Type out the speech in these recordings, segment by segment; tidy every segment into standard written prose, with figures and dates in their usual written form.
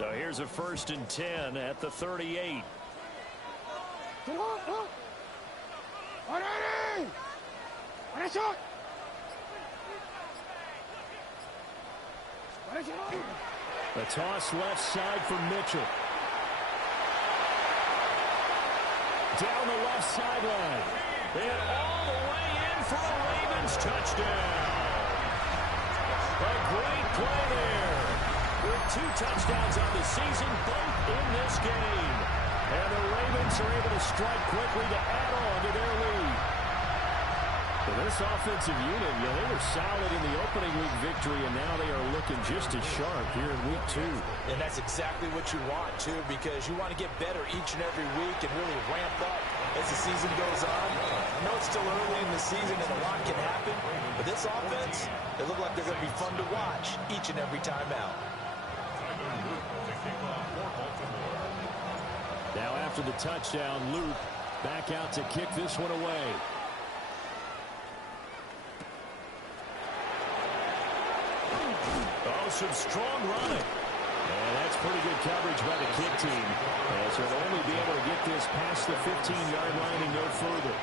So here's a 1st and 10 at the 38. The toss left side for Mitchell. Down the left sideline. And all the way in for a Ravens touchdown. A great play there. With 2 touchdowns on the season, both in this game. And the Ravens are able to strike quickly to add on to their lead. So this offensive unit, they were solid in the opening week victory, and now they are looking just as sharp here in week 2. And that's exactly what you want, too, because you want to get better each and every week and really ramp up as the season goes on. I know it's still early in the season and a lot can happen, but this offense, they look like they're going to be fun to watch each and every time out. Now after the touchdown, Luke back out to kick this one away. Oh, some strong running. And that's pretty good coverage by the kick team. As they'll only be able to get this past the 15-yard line and no further.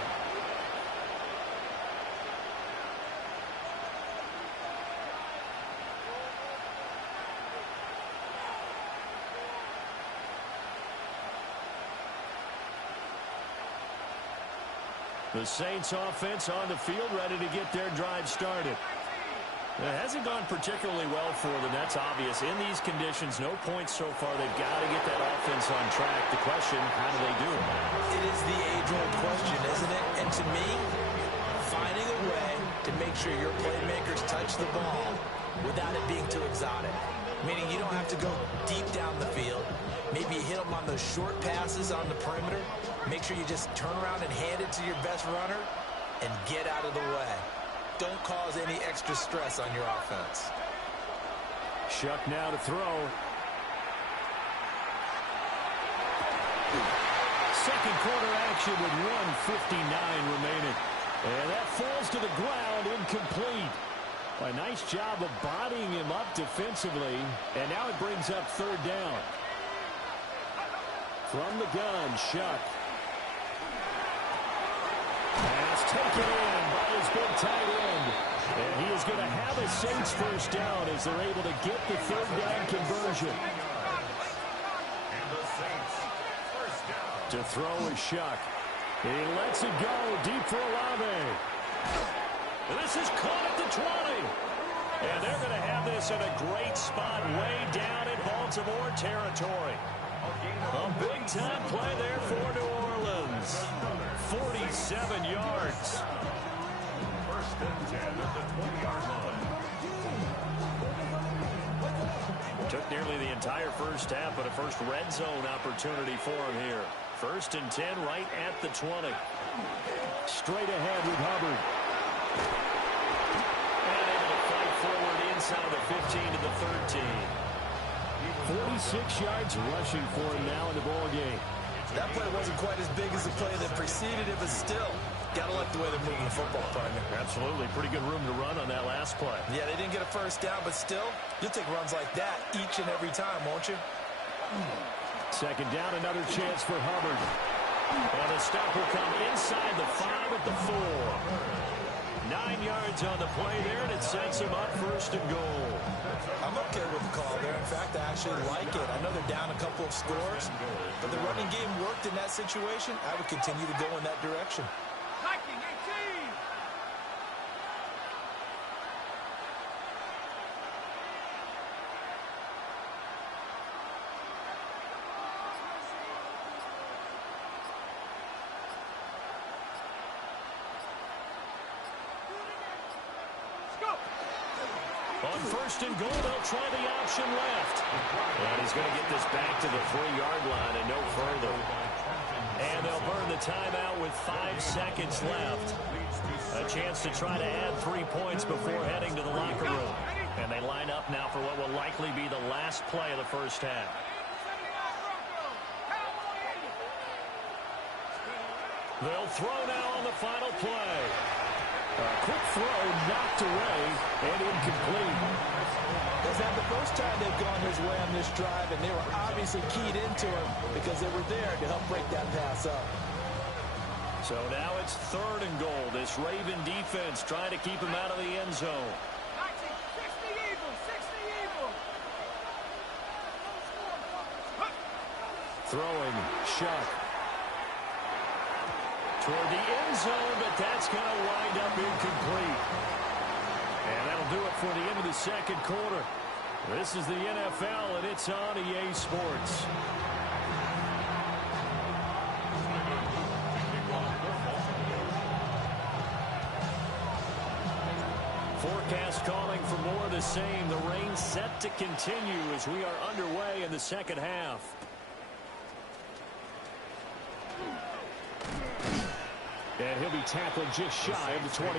The Saints offense on the field, ready to get their drive started. It hasn't gone particularly well for them. That's obvious. In these conditions, no points so far. They've got to get that offense on track. The question, how do they do it? It is the age-old question, isn't it? And to me, finding a way to make sure your playmakers touch the ball without it being too exotic. Meaning you don't have to go deep down the field. Maybe you hit them on those short passes on the perimeter. Make sure you just turn around and hand it to your best runner and get out of the way. Don't cause any extra stress on your offense. Shuck now to throw. Second quarter action with 1:59 remaining. And that falls to the ground, incomplete. A nice job of bodying him up defensively. And now it brings up 3rd down. From the gun, Shuck. Pass taken in by his big tight end. And he is going to have a Saints 1st down as they're able to get the 3rd down conversion. To throw is Shuck. He lets it go deep for Olave. This is caught at the 20. And they're going to have this in a great spot way down in Baltimore territory. A big-time play there for New Orleans. 47 yards. 1st and 10 at the 20-yard line. Took nearly the entire first half, but a first red zone opportunity for him here. 1st and 10 right at the 20. Straight ahead with Hubbard. And able to fight forward inside the 15 to the 13. 46 yards rushing for him now in the ball game. That play wasn't quite as big as the play that preceded it, but still, got to like the way they're moving the football, partner. Absolutely. Pretty good room to run on that last play. Yeah, they didn't get a 1st down, but still, you'll take runs like that each and every time, won't you? 2nd down, another chance for Hubbard. And the stop will come inside the 5 at the 4. 9 yards on the play there, and it sets him up 1st and goal. I'm okay with the call there. In fact, I actually like it. I know they're down a couple of scores, but the running game worked in that situation. I would continue to go in that direction. On 1st and goal, they'll try the option left. And he's going to get this back to the 3-yard line and no further. And they'll burn the timeout with 5 seconds left. A chance to try to add 3 points before heading to the locker room. And they line up now for what will likely be the last play of the first half. They'll throw now on the final play. Quick throw, knocked away, and incomplete. That's not the first time they've gone his way on this drive, and they were obviously keyed into him because they were there to help break that pass up. So now it's 3rd and goal. This Raven defense trying to keep him out of the end zone. 60 Eagles. Throwing, Shuck. Toward the end zone, but that's going to wind up incomplete. And that'll do it for the end of the second quarter. This is the NFL, and it's on EA Sports. Forecast calling for more of the same. The rain set to continue as we are underway in the second half. And he'll be tackled just shy of the 25.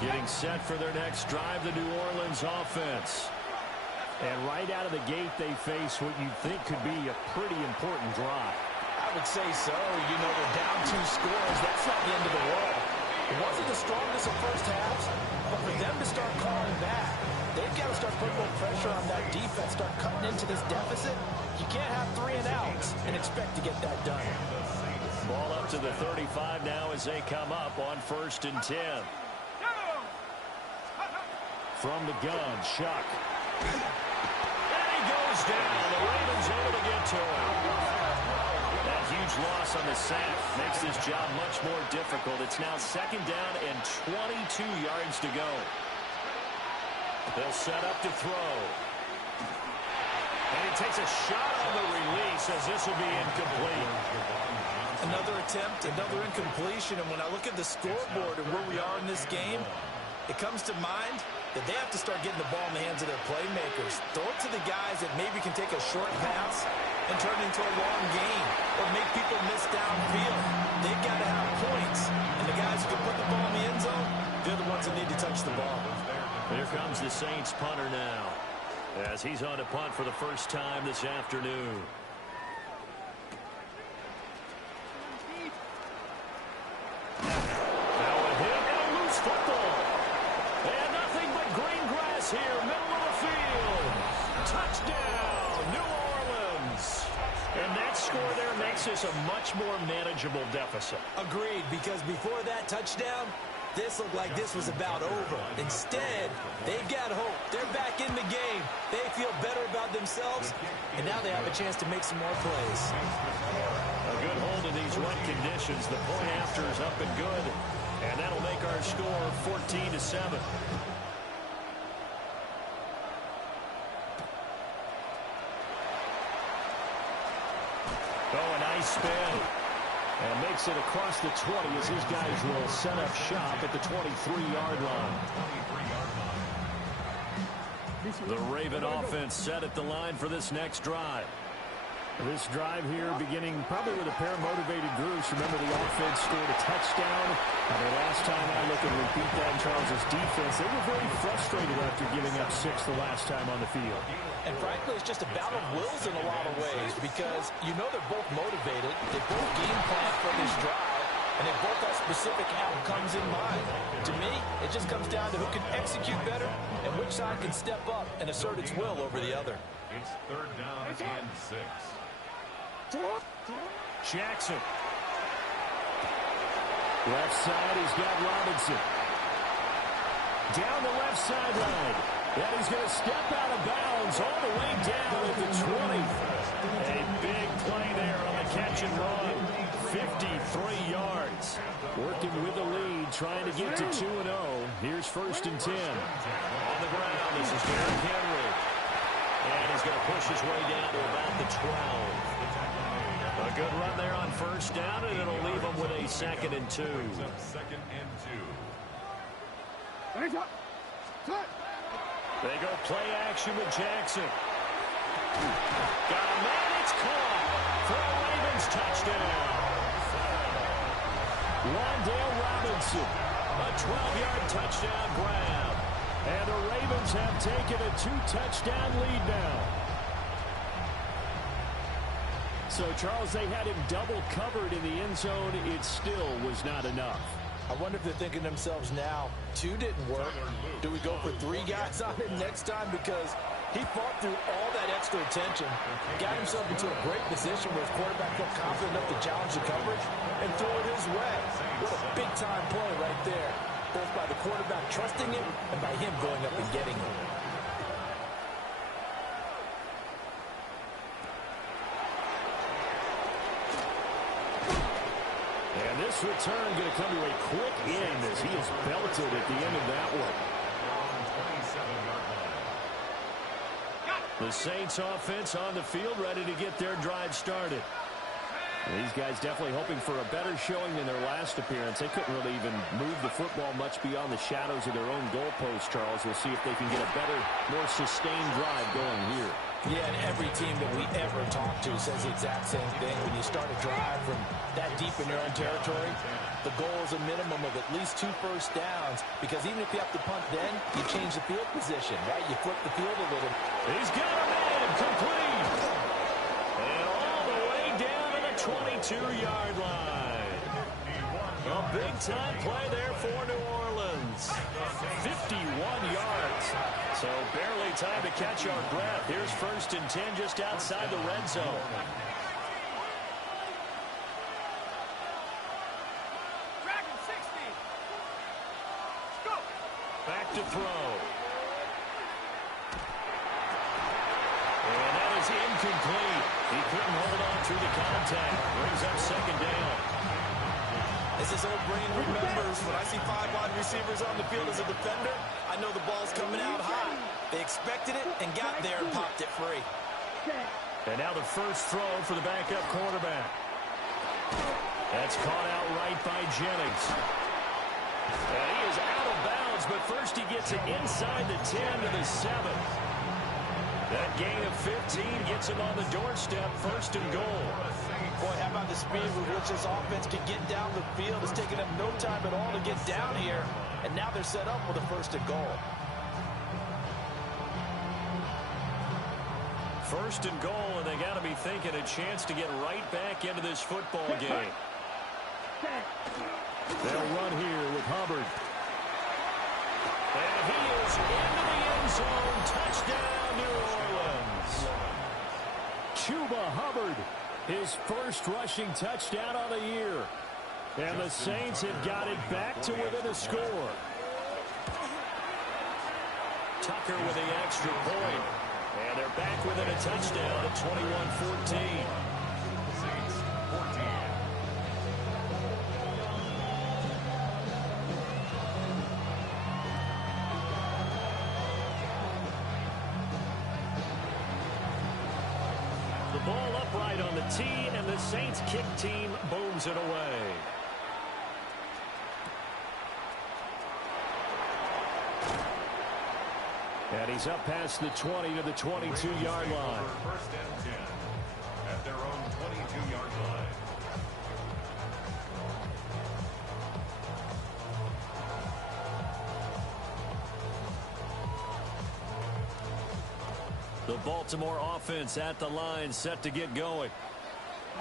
Getting set for their next drive, the New Orleans offense. And right out of the gate, they face what you'd think could be a pretty important drive. I would say so. You know, they're down 2 scores. That's not the end of the world. It wasn't the strongest of first halves, but for them to start calling back, they've got to start putting more pressure on that defense, start cutting into this deficit. You can't have 3 and outs and expect to get that done. Ball up to the 35 now as they come up on 1st and 10. From the gun, Shuck. And he goes down. The Ravens able to get to him. That huge loss on the sack makes this job much more difficult. It's now 2nd down and 22 yards to go. They'll set up to throw. And he takes a shot on the release as this will be incomplete. Another attempt, another incompletion. And when I look at the scoreboard and where we are in this game, it comes to mind that they have to start getting the ball in the hands of their playmakers. Throw it to the guys that maybe can take a short pass and turn it into a long game or make people miss downfield. They've got to have points, and the guys who can put the ball in the end zone, they're the ones that need to touch the ball. Here comes the Saints punter now as he's on to punt for the first time this afternoon. Now a hit and a loose football. And nothing but green grass here, middle of the field. Touchdown, New Orleans. And that score there makes this a much more manageable deficit. Agreed, because before that touchdown, this looked like this was about over. Instead, they've got hope. They're back in the game. They feel better about themselves, and now they have a chance to make some more plays. A good hold in these wet conditions. The point after is up and good, and that'll make our score 14-7. Oh, a nice spin. And makes it across the 20 as his guys will set up shop at the 23-yard line. The Raven offense set at the line for this next drive. This drive here beginning probably with a pair of motivated groups. Remember, the offense scored a touchdown. The last time I look and repeat that in Charles's defense, they were very frustrated after giving up 6 the last time on the field. And frankly, it's just a battle of wills in a lot of ways because you know they're both motivated. They both game plan for this drive, and they both have specific outcomes in mind. To me, it just comes down to who can execute better and which side can step up and assert its will over the other. It's 3rd down and 6. Jackson. Left side, he's got Robinson. Down the left sideline. And he's going to step out of bounds all the way down at the 20. A big play there on the catch and run. 53 yards. Working with the lead, trying to get to 2-0. Here's 1st and 10. On the ground, this is Derrick Henry. And he's going to push his way down to about the 12. A good run there on 1st down, and it'll leave him with a 2nd and 2. 2nd and 2. They go play action with Jackson. Got a man, it's caught for a Ravens touchdown. Wandale Robinson, a 12-yard touchdown grab. And the Ravens have taken a 2-touchdown lead now. So So, Charles, they had him double covered in the end zone. It still was not enough. I wonder if they're thinking to themselves now, 2 didn't work. Do we go for 3 guys on him next time? Because he fought through all that extra attention, got himself into a great position where his quarterback felt confident enough to challenge the coverage and throw it his way. What a big-time play right there, both by the quarterback trusting him and by him going up and getting him. And this return going to come to a quick end as he is belted at the end of that one. The Saints offense on the field ready to get their drive started. And these guys definitely hoping for a better showing than their last appearance. They couldn't really even move the football much beyond the shadows of their own goalpost, Charles. We'll see if they can get a better, more sustained drive going here. Yeah, and every team that we ever talk to says the exact same thing. When you start a drive from that deep in your own territory, the goal is a minimum of at least 2 first downs, because even if you have to punt then, you change the field position, right? You flip the field a little. He's got a man complete. And all the way down to the 22-yard line. A big-time play there for New Orleans. 51 yards. So barely time to catch our breath. Here's 1st and 10 just outside the red zone. Dragon 60. Go. Back to throw. And that is incomplete. He couldn't hold on through the contact. Brings up 2nd down. As his old brain remembers, when I see 5 wide receivers on the field as a defender, I know the ball's coming out high. They expected it and got there and popped it free. And now the first throw for the backup quarterback. That's caught out right by Jennings. And he is out of bounds, but first he gets it inside the 10 to the 7. That gain of 15 gets him on the doorstep, 1st and goal. Boy, how about the speed with which this offense can get down the field? It's taken them no time at all to get down here, and now they're set up with a 1st and goal. 1st and goal, and they got to be thinking a chance to get right back into this football game. They'll run here with Hubbard. And he is into the end zone. Touchdown, New Orleans. Chuba Hubbard, his first rushing touchdown on the year. And the Saints have got it back to within a score. Tucker with the extra point. And they're back within a touchdown at 21-14. Saints 14. The ball upright on the tee, and the Saints kick team booms it away. And he's up past the 20 to the 22-yard line. 1st and 10 at their own 22-yard line. The Baltimore offense at the line, set to get going.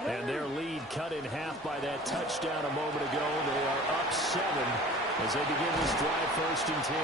And their lead cut in half by that touchdown a moment ago. They are up 7 as they begin this drive, 1st and 10.